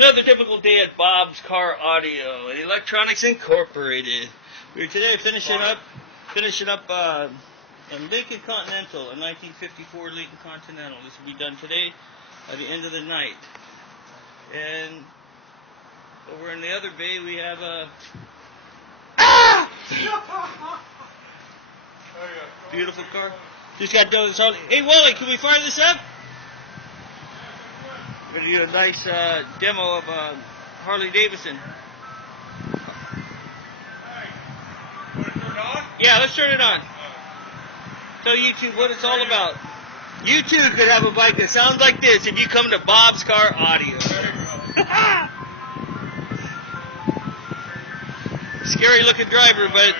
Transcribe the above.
Another typical day at Bob's Car Audio, Electronics Incorporated. We're today finishing up a Lincoln Continental, a 1954 Lincoln Continental. This will be done today at the end of the night. And over in the other bay we have a beautiful car. Just got done. Hey Wally, can we fire this up? We're going to do a nice demo of Harley Davidson. Want to turn it on? Yeah, let's turn it on. Tell YouTube what it's all about. You too could have a bike that sounds like this if you come to Bob's Car Audio. Scary looking driver, but